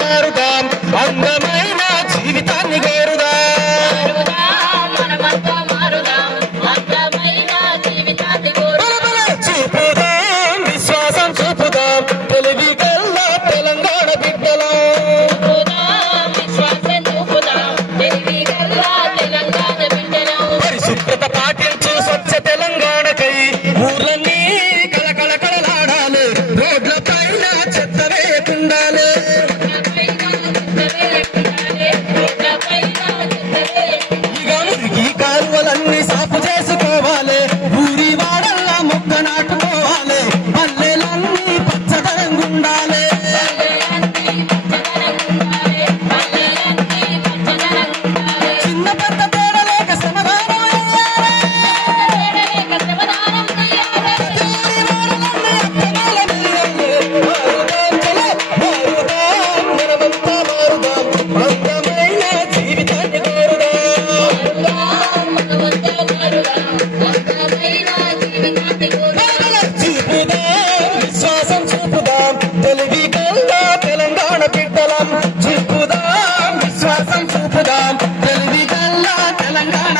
మారుదాం అందమైన జీవితాన్ని చూపుదాం విశ్వాసం చూపుదాం తెలివి కల్లా తెలంగాణ బిడ్డలం పరిశుభ్రత పాటించు స్వచ్ఛ తెలంగాణకై ఊర్లన్నీ కళకళకళలాడాలి రోడ్ల పైన చెత్త వేయకుండాలి ఇక మురికి కాలువలన్నీ సాపు చేసుకోవాలి ఊరి వాడల్లా మొక్క నాటుకోవాలి పల్లెలన్నీ పచ్చదనంగా ఉండాలి చిన్న పెద్ద తేడలేక శ్రమదానం అందమైన జీవితాన్ని చూపుదాం విశ్వాసం చూపుదాం తెలివి కల్లా తెలంగాణ బిడ్డలం చూపుదాం విశ్వాసం చూపుదాం తెలివి కల్లా తెలంగాణ